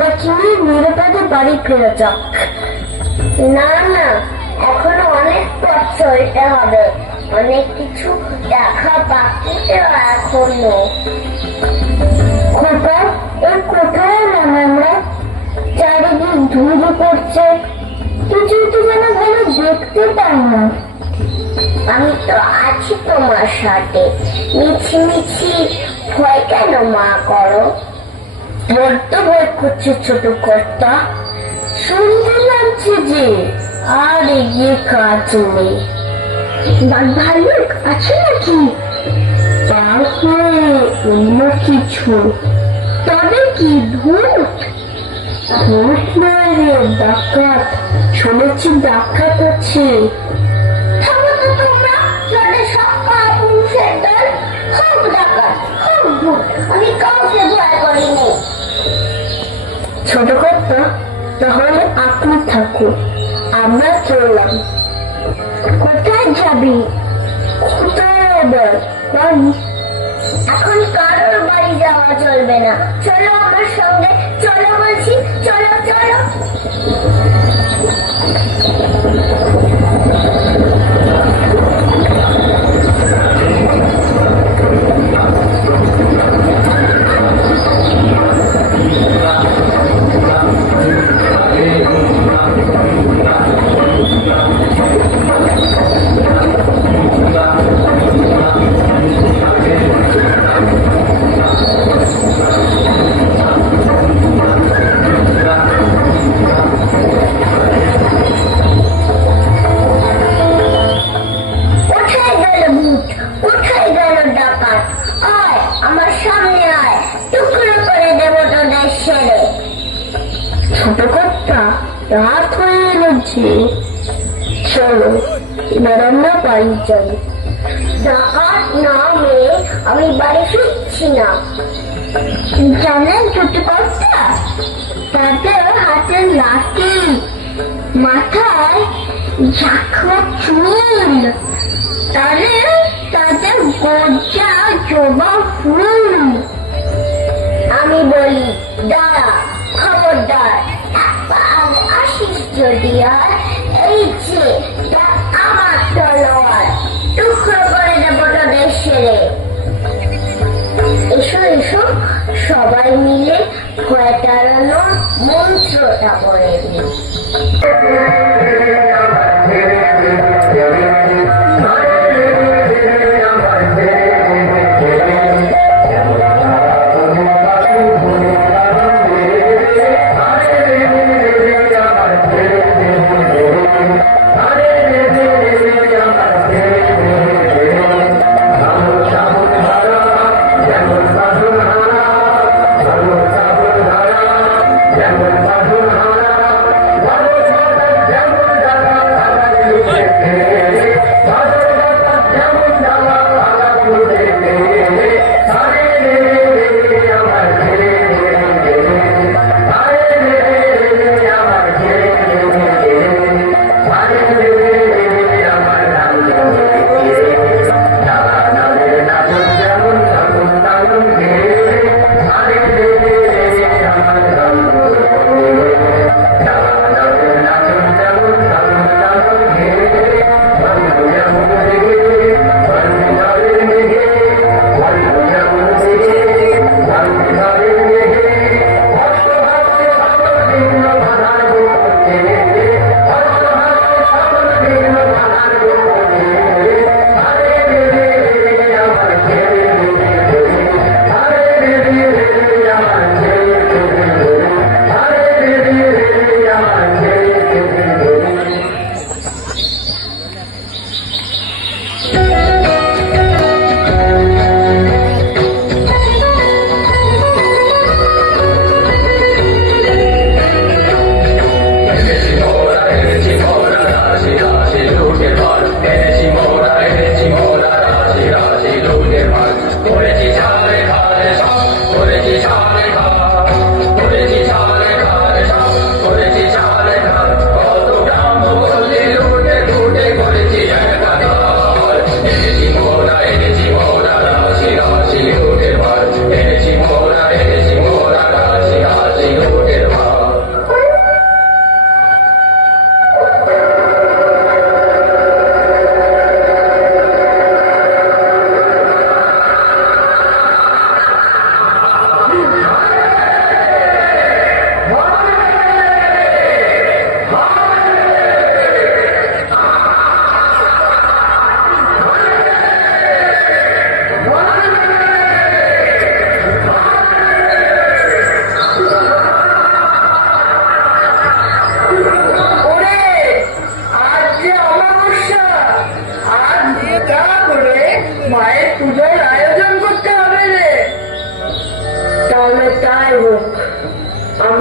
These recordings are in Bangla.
নাকি নিরাপদে বাড়ি ফেরা যাক। না না, এখনো অনেক পথ চলতে হবে, অনেক কিছু দেখা বাকি এখনো। খোকা, এই কোথায় এলাম আমরা? চারিদিক ধুলো পড়ছে, কিছুই তো যেন ভালো দেখতে পাই না। আমি তো আছি তোমার সাথে, মিছিমিছি ভয় কেন মা করো? বড্ড ভয় করছে ছোট কর্তা, শুনতে লাগছে যে। আর এগিয়ে কাজ নেই। ভাল্লুক আছে নাকি? তারপরে অন্য কিছু। তবে কি ভূত? ভূত নয় রে, ডাকাত। শুনেছি ডাকাত আছে। থামো তো তোমরা, যাদের সব পুরুষের দল। হোক ডাকাত, হোক ভূত, আমি কাউকে ভয় করিনি। ছোট কর্তা, তাহলে আপনি থাকুন, আমরা চললাম। কোথায় যাবি? কোথায় আবার? বাড়ি? এখন কারোর বাড়ি যাওয়া চলবে না। চলো আমার সঙ্গে, চলো বলছি, চলো চলো। ছোট কর্তা, রাত হয়ে এলছে, চলো এবার আমরা বাড়ি যাই। ডাকাত নামে আমি বাড়ি ফিরছি না। জানেন ছোট কর্তা, তাদের হাতের লাঠি, মাথায় ঝাঁকড়া চুল, তাদের গজ্জা জবা ফুল। আমি বলি দাঁড়া, খবরদার আসিস যদি, আর এই যে আমার তলোয়ার, টুকরো করে দেবো তোদের সেরে। এসো এসো, সবাই মিলে ভয় তাড়ানোর মন্ত্রটা করে দিই।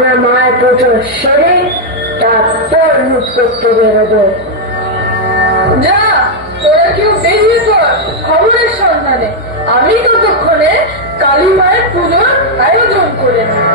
আমরা মায়ের পুজো সেরে তারপর মুখ করতে বেরোবো। যা, তোরা কেউ বেরিয়ে পর খবরের সন্ধানে। আমি ততক্ষণে কালী মায়ের পুজোর আয়োজন করে নিই।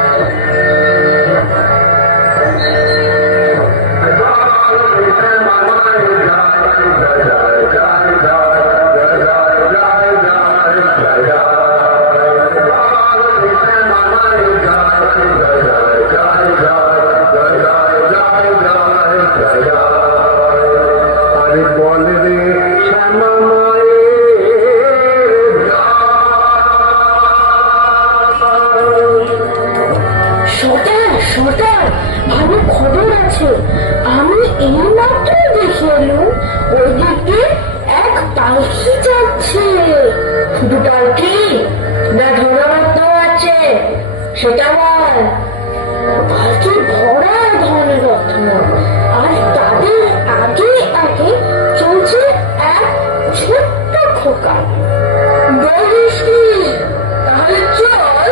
ভালো খবর আছে। আমি এই মাত্র দেখে এলুম ওইদিকে এক পালকি যাচ্ছে। শুধু পালকি না, ধনরত্ন আছে সেটা বল। পালকি ভরা ধনরত্ন, আর তাদের আগে আগে চলছে এক ছোট্ট খোকা। বলিস কি? তাহলে চল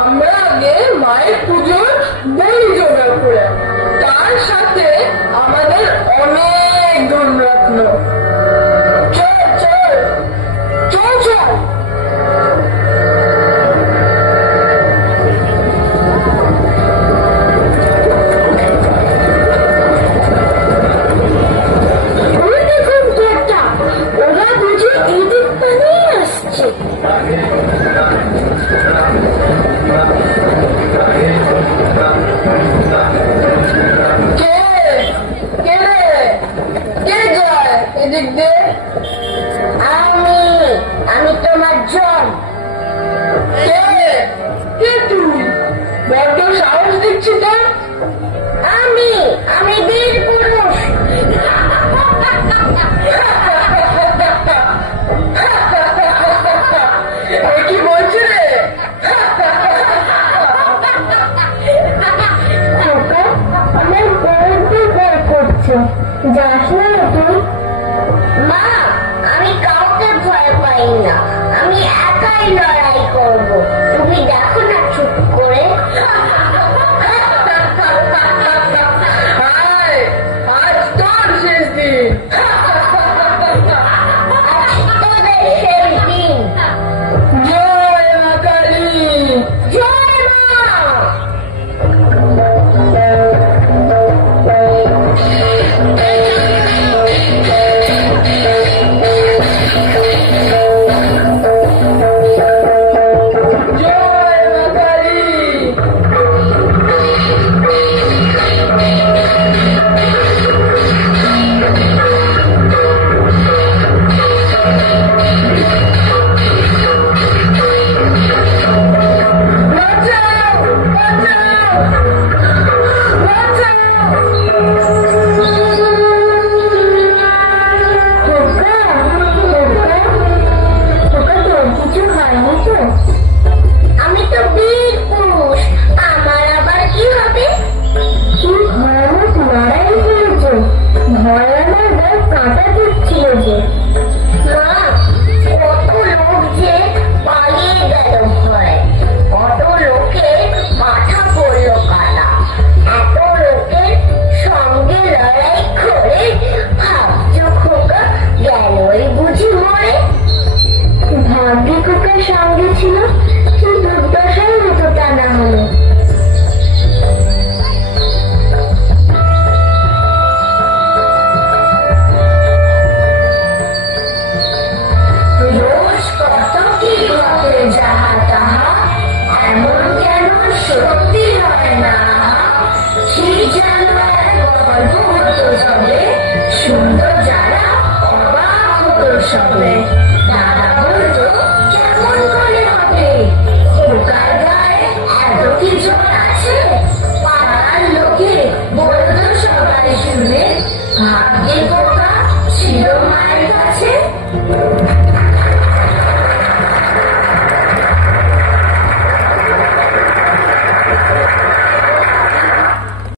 আমরা আগে মায়ের পুজোর বলি জোগাড় করে, তার সাথে আমাদের অনেক ধনরত্ন। চল চল চল চল। ওই দেখুন তোরটা, ওরা বুঝি এই দিক পানেই আসছে। আমি তোমার জন। কে তুই? বড্ড সাহস দিচ্ছি তোর। আমি বীর পুরুষ। কি বলছি রে? আমার বউকে ভয় করছে, যাস না তুই। মা, আমি কাউকে ভয় পাই না, আমি একাই লড়াই করব। তুমি দেখো না ছোট